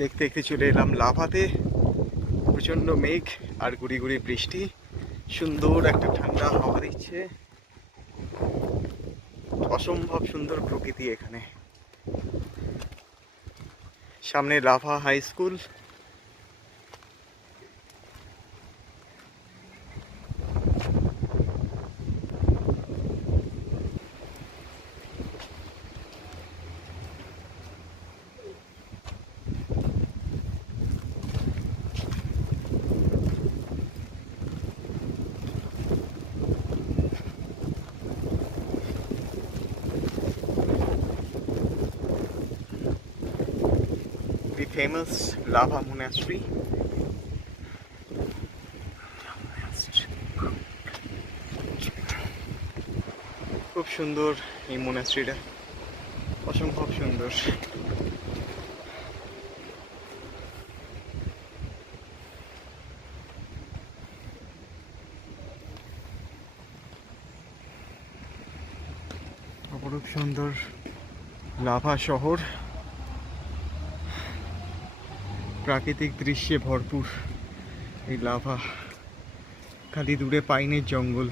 দেখতে দেখতে চলে এলাম লাভাতে। প্রচণ্ড মেঘ আর গুড়ি গুড়ি বৃষ্টি, সুন্দর একটা ঠান্ডা হাওয়া দিচ্ছে, অসম্ভব সুন্দর প্রকৃতি এখানে। সামনে Lava high school. The famous lava monastery. খুব সুন্দর এই মোনাস্ট্রিটা, অসম্ভব সুন্দর। অপরূপ সুন্দর লাভা শহর, প্রাকৃতিক দৃশ্যে ভরপুর এই লাভা। খালি দূরে পাইনের জঙ্গল।